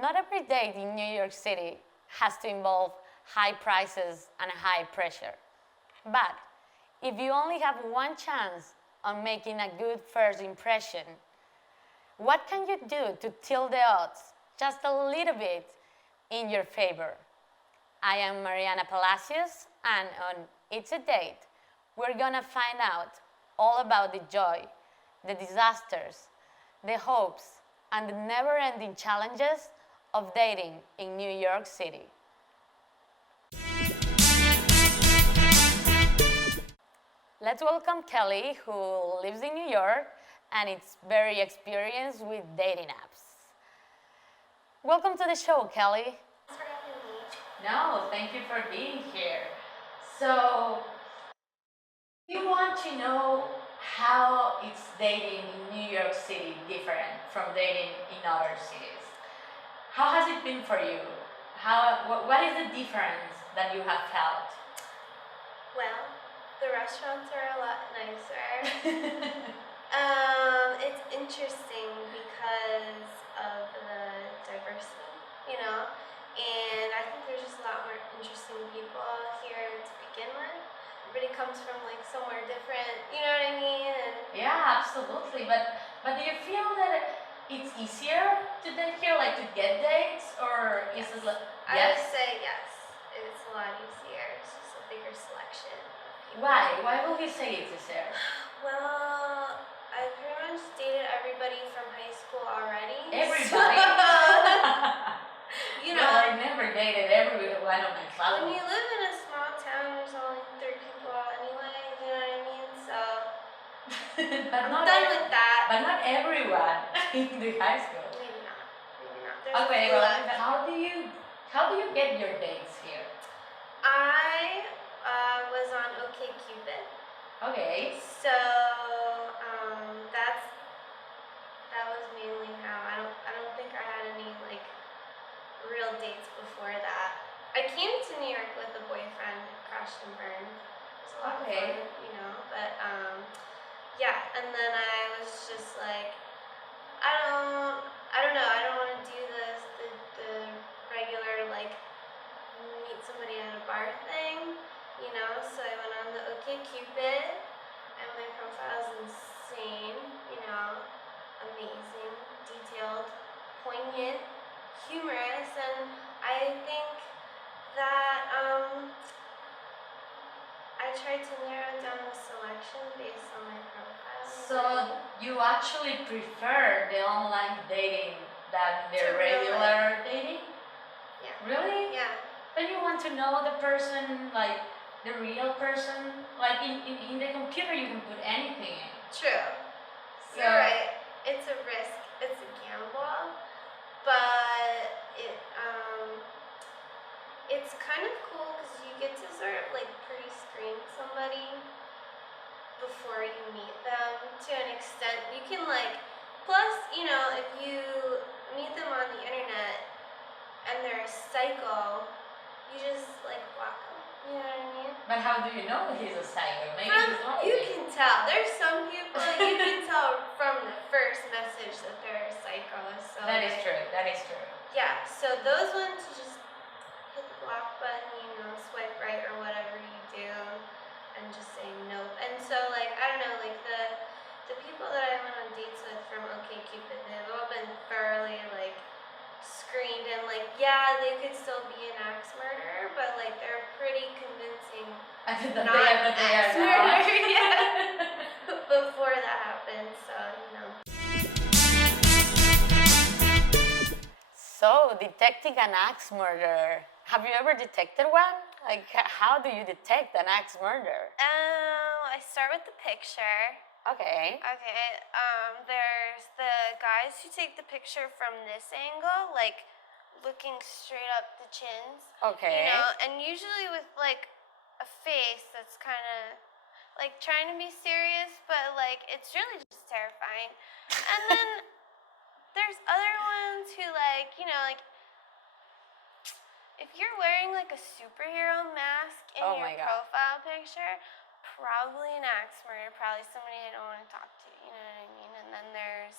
Not every date in New York City has to involve high prices and high pressure. But if you only have one chance on making a good first impression, what can you do to tilt the odds just a little bit in your favor? I am Mariana Palacios, and on It's a Date, we're gonna find out all about the joy, the disasters, the hopes, and the never ending challenges of dating in New York City. Let's welcome Kelly, who lives in New York and is very experienced with dating apps. Welcome to the show, Kelly. Thanks for having me. No, thank you for being here. So, you want to know how is dating in New York City different from dating in other cities? How has it been for you? What is the difference that you have felt? Well, the restaurants are a lot nicer. It's interesting because of the diversity, and I think there's just a lot more interesting people here to begin with. Everybody comes from like somewhere different, you know what I mean? And Yeah, absolutely. But do you feel that it's easier to date here, like to get dates, or is it like I would yes? say yes, it's a lot easier. It's just a bigger selection of people. Why? Why will you say it's easier? Well, I pretty much dated everybody from high school already. Everybody. You Well, I know, never dated every one of my when classmates. you live in a small town, there's only 3 people anyway, you know what I mean? So, But I'm not done every- with that. But not everyone in the high school. Maybe not. Maybe not. There's a Okay, few well, left. how do you get your dates here? I was on okcupid. Okay. So, that was mainly how. I don't think I had any, like, real dates before that. I came to New York with a boyfriend, crashed and burned. It was a lot of Okay. fun, but yeah, and then I was just like, I don't know, I don't want to do the regular like meet somebody at a bar thing. So I went on the okcupid, and my profile is insane, amazing, detailed, poignant, humorous, and I think that I tried to narrow down the selection based on my profile. So you actually prefer the online dating than To the real regular dating? Yeah. Really? Yeah. But you want to know the person, like the real person? Like in the computer you can put anything in. True. So, You're right. It's a risk. It's a gamble, but it's kind of cool because you get to sort of like pre-screen somebody before you meet them to an extent. You can like, plus, if you meet them on the internet and they're a psycho, you just like block them. You know what I mean? But how do you know he's a psycho? Maybe From, he's not. you can tell. There's some people you can tell from the first message that they're a psycho. So That is true. That is true. yeah, so those ones you just hit the block button, swipe right or whatever you do, and just say nope. And so like I don't know, like the people that I went on dates with from okcupid, they've all been thoroughly like screened, and like yeah, they could still be an axe murderer, but like they're pretty convincing I think that not they an are axe not. murderer. Yeah. Before that happened, so. So, detecting an axe murderer. Have you ever detected one? Like, how do you detect an axe murder? I start with the picture. Okay. Okay, there's the guys who take the picture from this angle, like looking straight up the chins. Okay. And usually with like a face that's kind of like trying to be serious, but like it's really just terrifying. And then there's other ones who like, like if you're wearing like a superhero mask in Oh your my God. profile picture, probably an axe murderer, probably somebody I don't want to talk to, you know what I mean? And then there's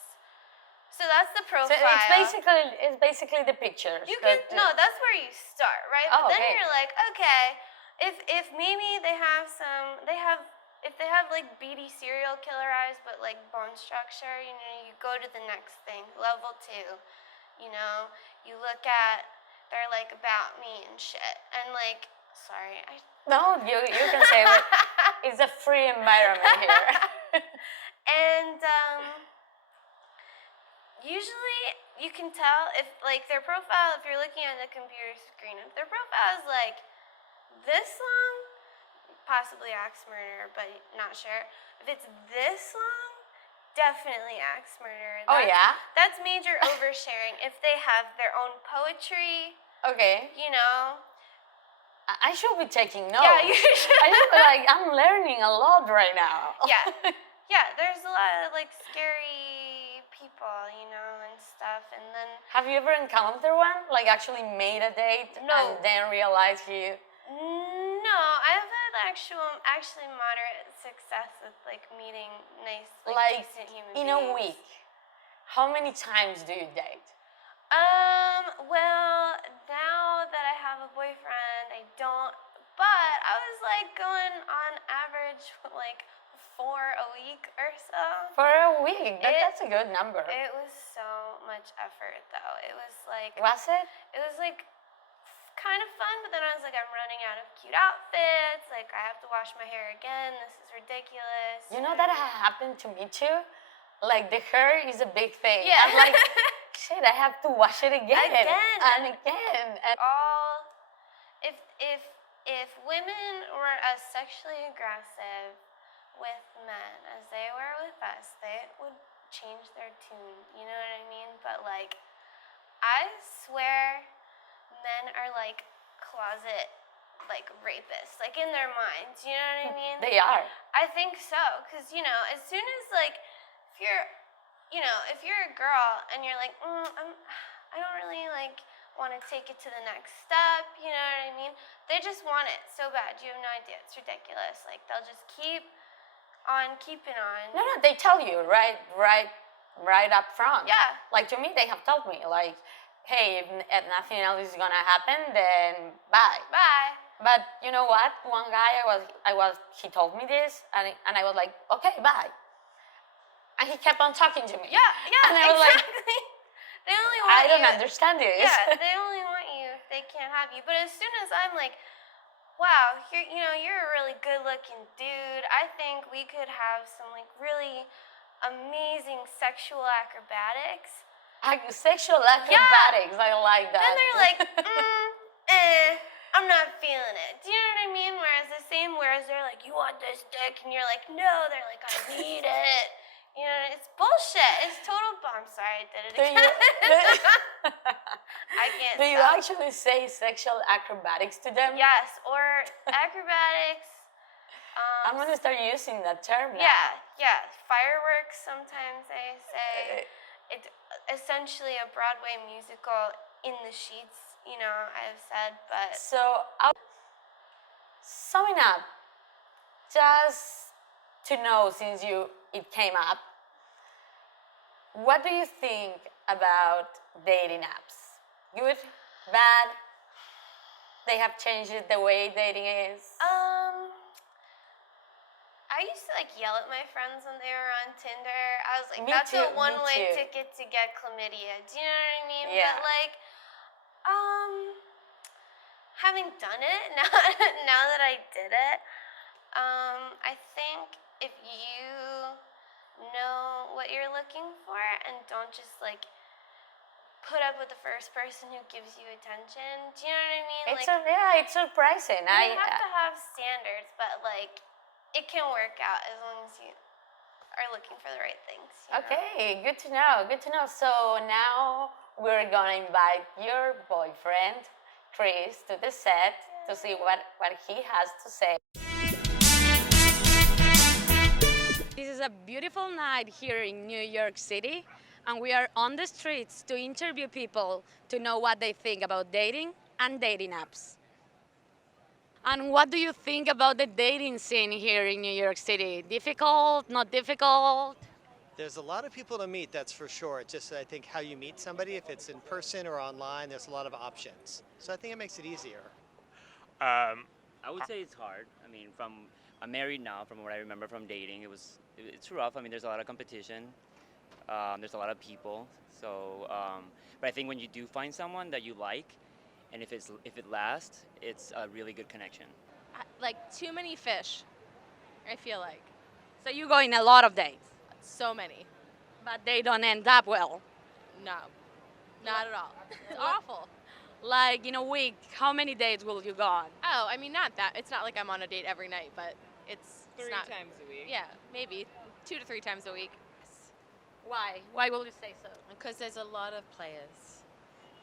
So that's the So profile. it's basically the pictures. You can no, that's where you start, right? Oh, But then okay. you're like, okay, if maybe they have if they have like beady serial killer eyes but like bone structure, you know, you go to the next thing, level 2. You know, you look at they're like about me and shit, and like, sorry, No, you can say it. It's a free environment here. and usually you can tell if like their profile, if you're looking at the computer screen, if their profile is like this long, possibly axe murder, but not sure. If it's this long, definitely axe murder. Oh, yeah? That's major oversharing. If they have their own poetry, Okay. you know. I should be taking notes. Yeah, you should. I'm learning a lot right now. Yeah. Yeah, there's a lot of like scary people, you know, and stuff. And then Have you ever encountered one? Like actually made a date No. and then realized you... no, I've had actually moderate success with like meeting nice, Like decent human in beings. a week, how many times do you date? Well, now that I have a boyfriend, I don't. But I was like going on average like 4 a week or so. For a week? That's a good number. It was so much effort, though. It was like Was it? it was like kind of fun, but then I was like, I'm running out of cute outfits. Like I have to wash my hair again. This is ridiculous. You know that happened to me too? Like the hair is a big thing. Yeah. I'm like, shit, I have to wash it again. Again. And again. And All if women were as sexually aggressive with men as they were with us, they would change their tune. You know what I mean? But like, I swear, men are like closet like rapists, like in their minds. You know what I mean? they are. I think so, because you know, as soon as like, if you're, you know, if you're a girl and you're like, I don't really like want to take it to the next step. You know what I mean? They just want it so bad. You have no idea. It's ridiculous. Like they'll just keep on keeping on. No, they tell you right up front. Yeah. Like to me, they have told me like, hey, if nothing else is gonna happen, then bye. Bye. But you know what? One guy, he told me this, and I was like, okay, bye. And he kept on talking to me. Yeah, And I was exactly. They only want I don't you. understand this. Yeah, they only want you if they can't have you. But as soon as I'm like, wow, you're a really good-looking dude. I think we could have some like really amazing sexual acrobatics. Sexual acrobatics, I like that. Then they're like, I'm not feeling it. Do you know what I mean? Whereas they're like, you want this dick? And you're like, no. They're like, I need it. You know, it's bullshit. It's total I'm sorry, I did it again. I can't Do you stop. actually say sexual acrobatics to them? Yes, or acrobatics. I'm gonna start using that term now. Yeah. Fireworks, sometimes they say. It's essentially a Broadway musical in the sheets, you know, I've said, but... So, summing up, just to know since it came up, what do you think about dating apps? Good? Bad? They have changed the way dating is? I used to like yell at my friends when they were on Tinder. I was like, Me that's too, a one-way me too. ticket to get chlamydia. Do you know what I mean? Yeah. But like, having done it, now that I did it, I think if you know what you're looking for and don't just like put up with the first person who gives you attention. Do you know what I mean? It's surprising. You have to have standards, but like it can work out as long as you are looking for the right things. You know? Okay, good to know. Good to know. So now we're gonna invite your boyfriend, Chris, to the set to see what he has to say. This is a beautiful night here in New York City, and we are on the streets to interview people to know what they think about dating and dating apps. And what do you think about the dating scene here in New York City? Difficult, not difficult? There's a lot of people to meet, that's for sure. It's just, I think, how you meet somebody. If it's in person or online, there's a lot of options. So I think it makes it easier. Um, I would say it's hard. I mean, I'm married now. From what I remember from dating, it's rough. I mean, there's a lot of competition. There's a lot of people. So, but I think when you do find someone that you like, and if it lasts, it's a really good connection. Like too many fish, I feel like. So you go in a lot of dates, So many. but they don't end up well. No, not at all. It's awful. Like in a week, how many dates will you go on? Oh, I mean, not that. It's not like I'm on a date every night, but it's Three not, times a week. Yeah, maybe 2 to 3 times a week. Why? Why will you say so? Because there's a lot of players.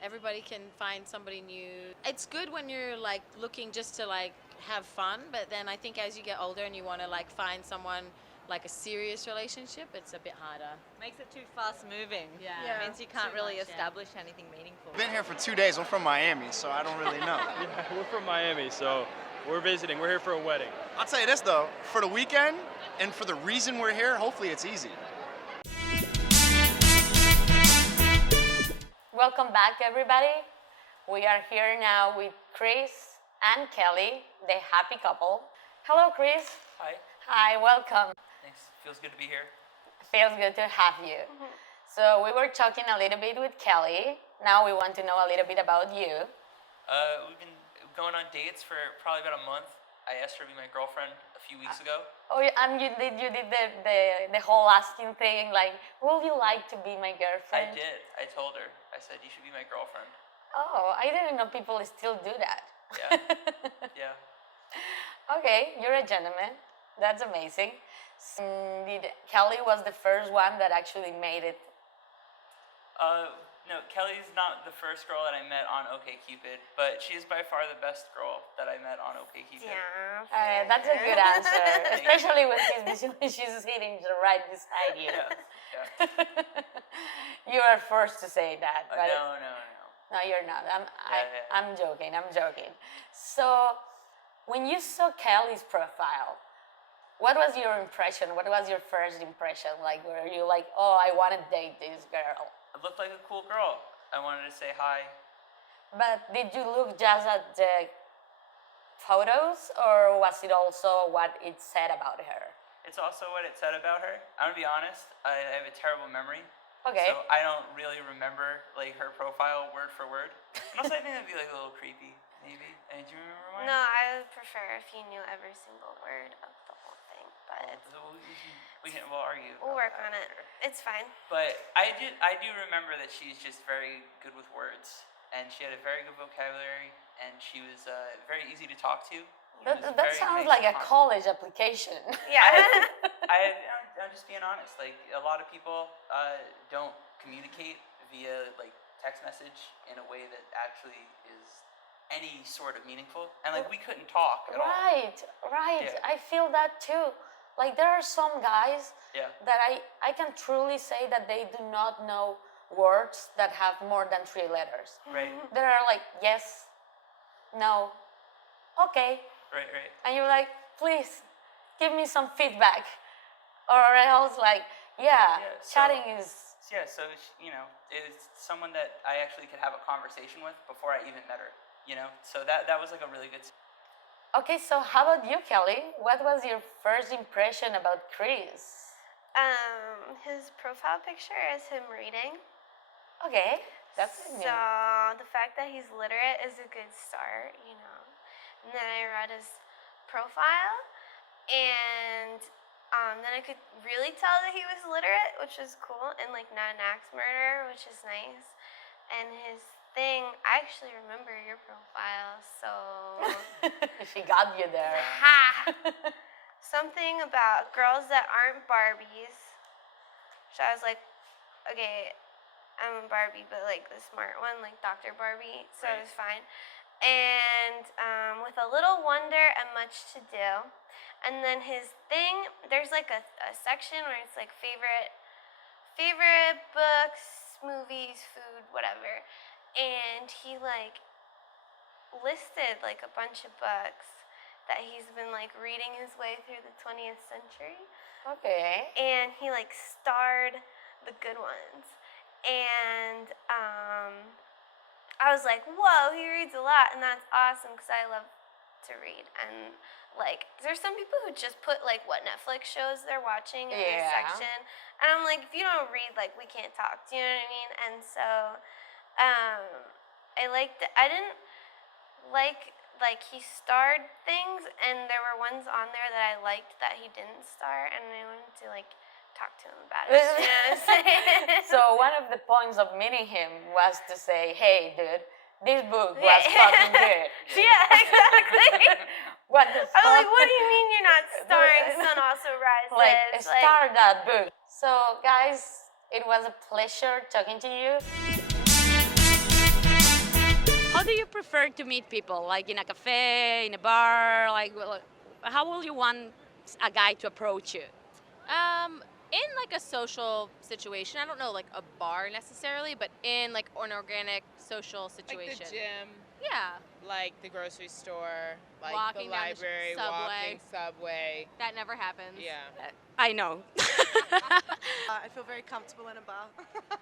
Everybody can find somebody new. It's good when you're like looking just to like have fun, but then I think as you get older and you want to like find someone like a serious relationship, it's a bit harder. Makes it too fast moving. Yeah. It means you can't Too really much, yeah. establish anything meaningful. Been here for 2 days. I'm from Miami, so I don't really know. yeah, we're from Miami, so we're visiting. We're here for a wedding. I'll tell you this though, for the weekend and for the reason we're here, hopefully it's easy. Welcome back, everybody. We are here now with Chris and Kelly, the happy couple. Hello, Chris. Hi, Hi, welcome. thanks. Feels good to be here. Feels good to have you. So we were talking a little bit with Kelly. Now we want to know a little bit about you. We've been going on dates for probably about a month. I asked her to be my girlfriend a few weeks ago. Oh, and you did the whole asking thing, like, would you like to be my I girlfriend? did. I told her. I said, you should be my girlfriend. Oh, I didn't know people still do that. Yeah. Yeah. Okay, you're a gentleman. That's amazing. Kelly was the first one that actually made it. No, Kelly's not the first girl that I met on okcupid, but she is by far the best girl that I met on okcupid. Yeah. That's a good answer, especially when she's sitting right beside you. Yeah. Yeah. You are forced to say that, but No. no, you're not. Yeah. I'm joking. So, when you saw Kelly's profile, what was your impression? What was your first impression? Like, were you like, oh, I want to date this girl? It looked like a cool girl. I wanted to say hi. But did you look just at the photos, or was it also what it said about her? It's also what it said about her. I'm gonna be honest, I have a terrible memory. Okay. So I don't really remember like her profile word for word. And also I think that'd be like a little creepy, maybe. And do you remember mine? No, I would prefer if you knew every single word of the whole thing, but We'll argue. we'll about work that on it. later. It's fine. But I do remember that she's just very good with words, and she had a very good vocabulary, and she was very easy to talk to. That sounds like a college application. Yeah. I'm just being honest. Like a lot of people don't communicate via like text message in a way that actually is any sort of meaningful, and like we couldn't talk at all. Right. Yeah. I feel that too. Like there are some guys Yeah. that I can truly say that they do not know words that have more than 3 letters. Right. There are like yes, no, okay, Right. and you're like, please give me some feedback, or else like, yeah, Yeah, so- chatting is. Yeah. So it's someone that I actually could have a conversation with before I even met her. So that was like a really good. Okay, so how about you, Kelly? What was your first impression about Chris? His profile picture is him reading. Okay, that's new. So the fact that he's literate is a good start, And then I read his profile, and then I could really tell that he was literate, which was cool, and like not an axe murderer, which is nice. And his thing, I actually remember your profile, so She got you there. ha! Something about girls that aren't Barbies. So I was like, okay, I'm a Barbie, but like the smart one, like Dr. Barbie, so it was fine. And with a little wonder and much to do. And then his thing, there's like a section where it's like favorite books, movies, food, whatever. And he like listed like a bunch of books that he's been like reading his way through the 20th century. Okay. And he like starred the good ones. And I was like, whoa, he reads a lot, and that's awesome because I love to read. And like, there's some people who just put like what Netflix shows they're watching in this section, and I'm like, if you don't read, like, we can't talk. Do you know what I mean? And so, I liked. I didn't like he starred things, and there were ones on there that I liked that he didn't star, and I wanted to like talk to him about it. You know what I'm saying? So one of the points of meeting him was to say, hey, dude, this book was fucking good. Yeah, exactly. What the fuck? I was like, what do you mean you're not starring Sun Also Rises? Like, star that book. So, guys, it was a pleasure talking to you. How do you prefer to meet people? Like in a cafe, in a bar? Like, how will you want a guy to approach you? In like a social situation, I don't know like a bar necessarily, but in like an organic social situation. Like the gym. Yeah. Like the grocery store. Like Walking the down the library. subway. Walking subway. That never happens. Yeah. I know. I feel very comfortable in a bar. I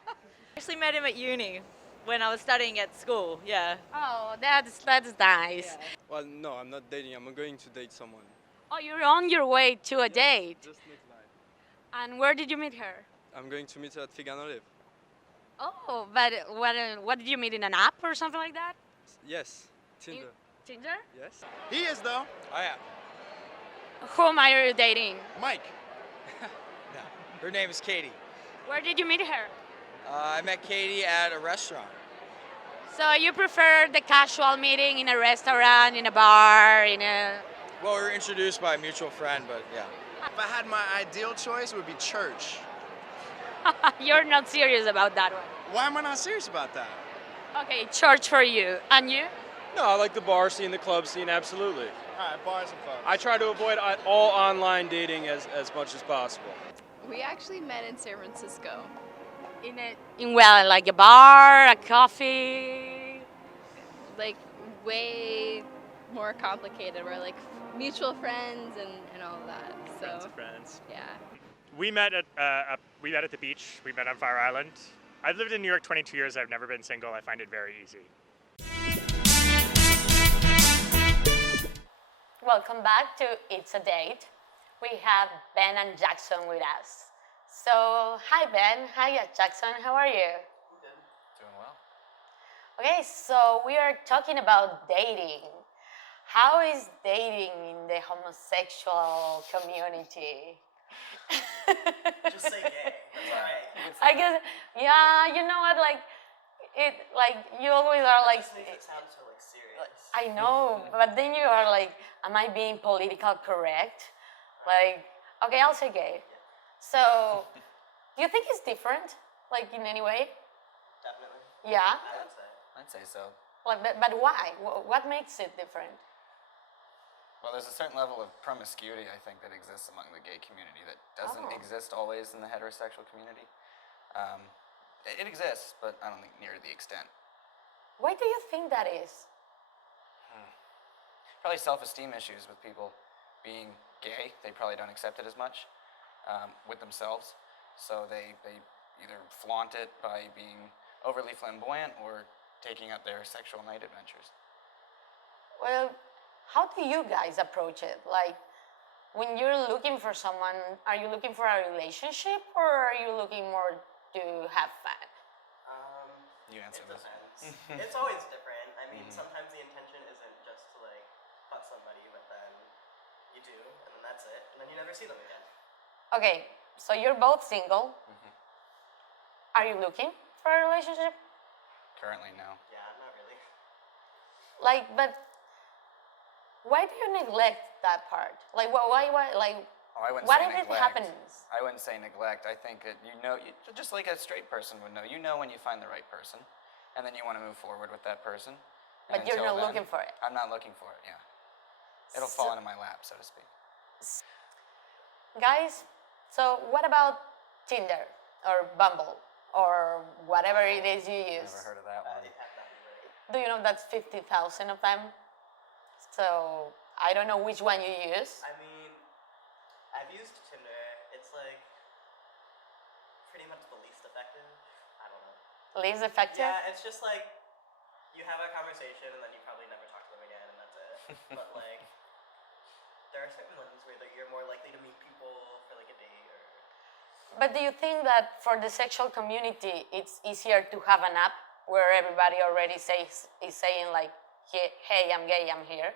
actually met him at uni when I was studying at school, yeah. Oh, that's nice. Yeah. Well, no, I'm not dating. I'm going to date someone. Oh, you're on your way to a date. Just next line. And where did you meet her? I'm going to meet her at Figano. Oh, but what did you meet in an app or something like that? Yes, Tinder. Tinder? Yes. He is, though. Oh, yeah. Whom are you dating? Mike. No. Her name is Katie. Where did you meet her? I met Katie at a restaurant. So you prefer the casual meeting in a restaurant, in a bar, in a... Well, we were introduced by a mutual friend, but yeah. If I had my ideal choice, it would be church. You're not serious about that one. Why am I not serious about that? Okay, church for you. And you? No, I like the bar scene, the club scene, absolutely. All right, bars and clubs. I try to avoid all online dating as much as possible. We actually met in San Francisco. In well, like a bar, a coffee. Like way more complicated. We're like mutual friends and all of that. So Friends of friends. yeah. We met at the beach. We met on Fire Island. I've lived in New York 22 years. I've never been single. I find it very easy. Welcome back to It's a Date. We have Ben and Jackson with us. So, hi Ben, hi Jackson, how are you? Good. Doing well. Okay, so we are talking about dating. How is dating in the homosexual community? Just say gay. That's all right. I guess, yeah, you know what, like you always are like, Just makes it sound so like serious. I know, but then you are like, am I being political correct? Like, okay, I'll say gay. So, do you think it's different, like in any way? Definitely. Yeah? I'd say so. Like, but why? What makes it different? Well, there's a certain level of promiscuity, I think, that exists among the gay community that doesn't exist always in the heterosexual community. It exists, but I don't think near the extent. Why do you think that is? Probably self-esteem issues with people being gay. They probably don't accept it as much with themselves. So they either flaunt it by being overly flamboyant or taking up their sexual night adventures. Well, how do you guys approach it? Like, when you're looking for someone, are you looking for a relationship or are you looking more to have fun? You answer this. It's always different. I mean, sometimes the intention isn't just to like fuck somebody, but then you do, and then that's it, and then you never see them again. Okay, so you're both single. Are you looking for a relationship? Currently, no. Yeah, not really. Like, but why do you neglect that part? Like, why like, Oh, I wouldn't what say if it neglect. happens? I wouldn't say neglect. I think that just like a straight person would know. You know when you find the right person, and then you want to move forward with that person. But you're not looking for it. I'm not looking for it. Yeah, it'll fall into my lap, so to speak. Guys, so what about Tinder or Bumble or whatever it is you use? Never heard of that one. Do you know that's 50,000 of them? So I don't know which one you use. I mean, I've used Tinder. It's like pretty much the least effective. I don't know. Least effective? Yeah, it's just like you have a conversation and then you probably never talk to them again and that's it. But like, there are certain ones where you're more likely to meet people for like a date or. But do you think that for the sexual community, it's easier to have an app where everybody already is saying like, hey, I'm gay, I'm here?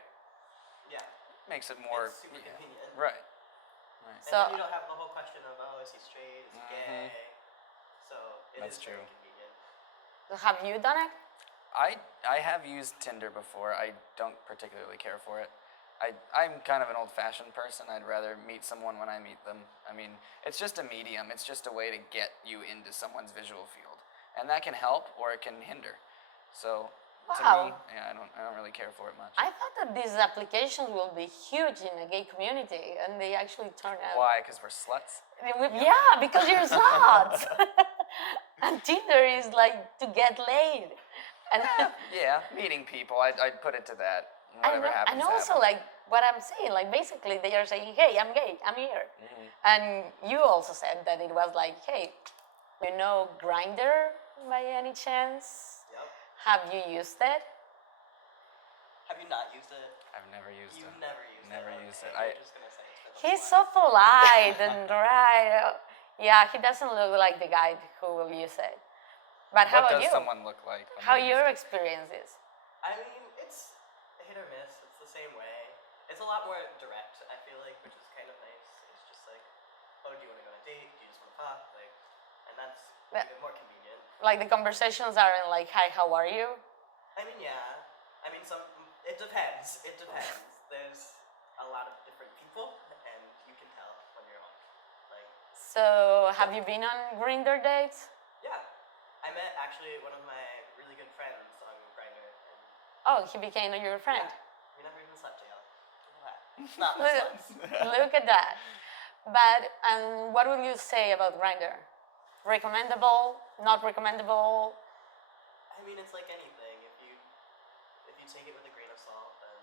Yeah. Makes it more It's super convenient. right. And So- then you don't have the whole question of, oh, is he straight, is he gay? So it That's is true. very convenient. Have you done it? I have used Tinder before. I don't particularly care for it. I'm kind of an old-fashioned person. I'd rather meet someone when I meet them. I mean, it's just a medium. It's just a way to get you into someone's visual field, and that can help or it can hinder. So to me, Wow. yeah, I don't really care for it much. I thought that these applications will be huge in the gay community, and they actually turn out. Why? Because we're sluts. Yeah, because you're sluts. And Tinder is like to get laid. And Yeah, meeting people. I'd put it to that. Whatever happens. and also happens. like what I'm saying, like basically they are saying, hey, I'm gay, I'm here. Mhm. And you also said that it was like, hey, you know Grindr by any chance? Yep. Have you used it? Have you not used it? I've never used You've it. never used Never it. used Okay, it. you're just gonna say it's for the He's fun. so polite and right. Yeah, he doesn't look like the guy who will use it. But how What about does you? someone look like? when How they use your it? experience is? I mean, it's hit or miss. It's the same way. It's a lot more direct, I feel like, which is kind of nice. It's just like, oh, do you want to go on a date? Do you just want to talk? Like, and that's Yeah. even more convenient. Like the conversations aren't like, hi, how are you? I mean, yeah. I mean, it depends. It depends. There's a lot of different people, and you can tell when you're on. Like, So have you been on Grindr dates? yeah. I met actually one of my really good friends on Grindr, and Oh, he became your friend. we never even slept together. Look at that. Not the Look, sluts. look at that. But what would you say about Grindr? Recommendable? Not recommendable? I mean, it's like anything. If you take it with a grain of salt, then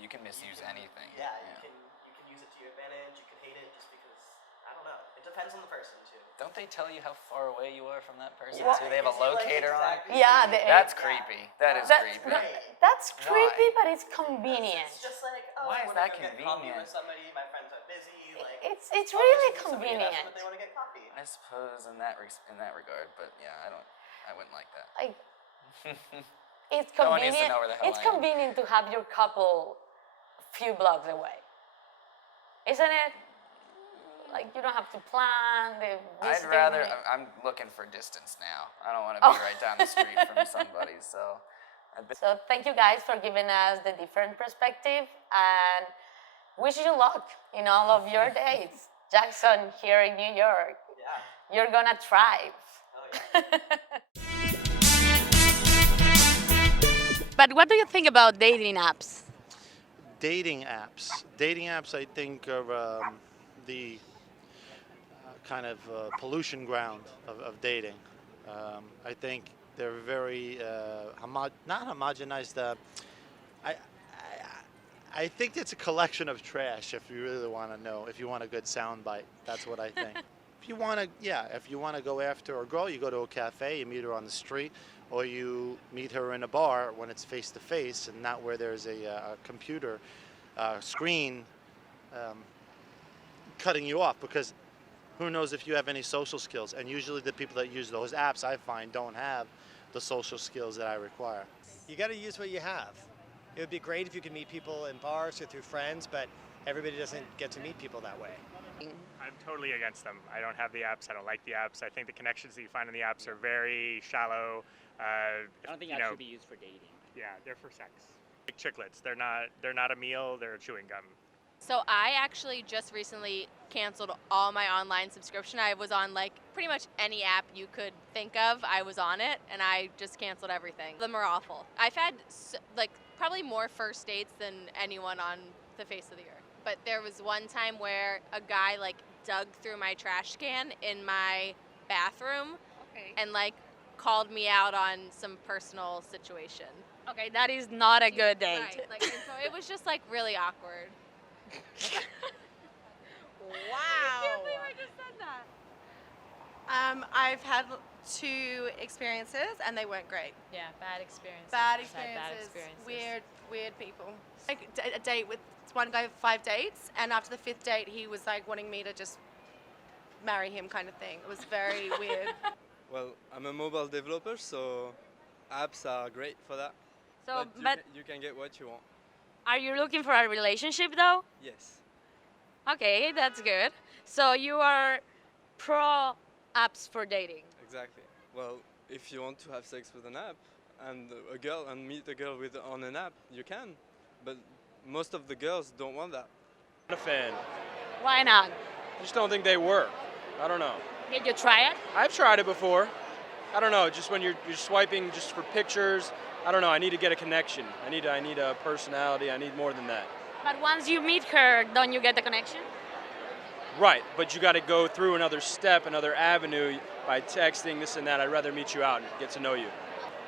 You can misuse anything. yeah, you can use it to your advantage. You can hate it just because I don't know. It depends on the person too. Don't they tell you how far away you are from that person Yeah. too? They have a Is it, like, locator exactly- on. Yeah, That's creepy. That is creepy. That's Why? creepy, but it's convenient. It's just like, oh, Why I is wanna that go get coffee convenient? with somebody. My friends are busy. Like, It's I'll just really meet somebody and ask them convenient. if they want to get coffee. I suppose in that regard, but yeah, I wouldn't like that. Like, it's No one needs to convenient. know where the hell It's I am. convenient to have your couple a few blocks away, isn't it? Like you don't have to plan the. I'd visiting rather. day. I'm looking for distance now. I don't want to be Oh. right down the street from somebody. So. So thank you guys for giving us the different perspective and wish you luck in all of your dates. Jackson here in New York. Yeah. You're gonna thrive. Oh yeah. But what do you think about dating apps? Dating apps. Dating apps, I think, are the kind of pollution ground of dating. I think they're very not homogenized. I think it's a collection of trash. If you really want to know, if you want a good soundbite, that's what I think. If you want to go after a girl, you go to a cafe, you meet her on the street, or you meet her in a bar when it's face to face and not where there's a computer screen cutting you off, because who knows if you have any social skills. And usually the people that use those apps, I find, don't have the social skills that I require. You got to use what you have. It would be great if you could meet people in bars or through friends, but everybody doesn't get to meet people that way. I'm totally against them. I don't have the apps. I don't like the apps. I think the connections that you find in the apps are very shallow. I don't think you apps know, should be used for dating. Yeah, they're for sex. Like chiclets. They're not a meal. They're chewing gum. So I actually just recently canceled all my online subscription. I was on like pretty much any app you could think of. I was on it, and I just canceled everything. Them are awful. I've had like probably more first dates than anyone on the face of the earth. But there was one time where a guy like dug through my trash can in my bathroom and like called me out on some personal situation. Okay, that is not a good date. Right. Like, and so it was just like really awkward. Wow. I just said that. I've had 2 experiences and they weren't great. Yeah, bad experiences. Bad I've had experiences. Bad experiences. Weird people. Like a date with one guy with 5 dates, and after the 5th date, he was like wanting me to just marry him, kind of thing. It was very weird. Well, I'm a mobile developer, so apps are great for that. So, but you can get what you want. Are you looking for a relationship though? Yes. Okay, that's good. So you are pro apps for dating. Exactly. Well, if you want to have sex with an app and meet a girl on an app, you can. But most of the girls don't want that. Not a fan. Why not? I just don't think they work. I don't know. Did you try it? I've tried it before. I don't know. Just when you're swiping just for pictures, I don't know. I need to get a connection. I need a personality. I need more than that. But once you meet her, don't you get the connection? Right, but you got to go through another step, another avenue by texting, this and that. I'd rather meet you out and get to know you.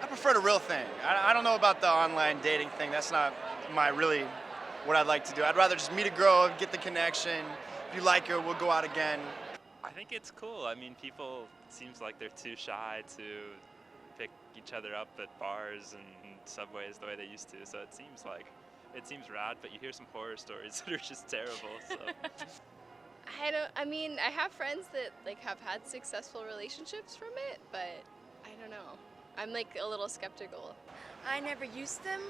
I prefer the real thing. I don't know about the online dating thing. That's not what I'd like to do. I'd rather just meet a girl, get the connection. If you like her, we'll go out again. I think it's cool. I mean, people, it seems like they're too shy to pick each other up at bars and subways the way they used to. So it seems rad, but you hear some horror stories that are just terrible. So. I have friends that like have had successful relationships from it, but I don't know. I'm like a little skeptical. I never used them,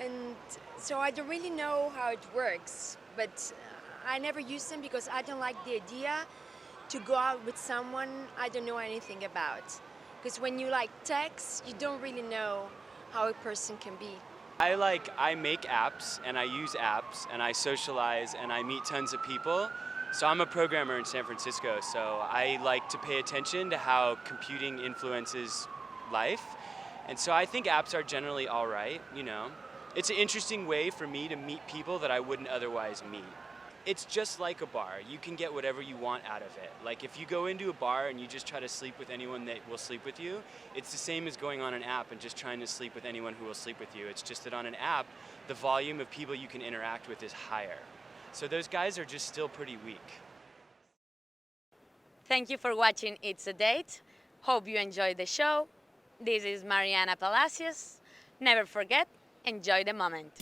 and so I don't really know how it works, but I never use them because I don't like the idea to go out with someone I don't know anything about. Because when you like text, you don't really know how a person can be. I make apps and I use apps and I socialize and I meet tons of people. So I'm a programmer in San Francisco, so I like to pay attention to how computing influences life. And so I think apps are generally all right, you know. It's an interesting way for me to meet people that I wouldn't otherwise meet. It's just like a bar. You can get whatever you want out of it. Like if you go into a bar and you just try to sleep with anyone that will sleep with you, it's the same as going on an app and just trying to sleep with anyone who will sleep with you. It's just that on an app, the volume of people you can interact with is higher. So those guys are just still pretty weak. Thank you for watching It's a Date. Hope you enjoyed the show. This is Mariana Palacios. Never forget, enjoy the moment.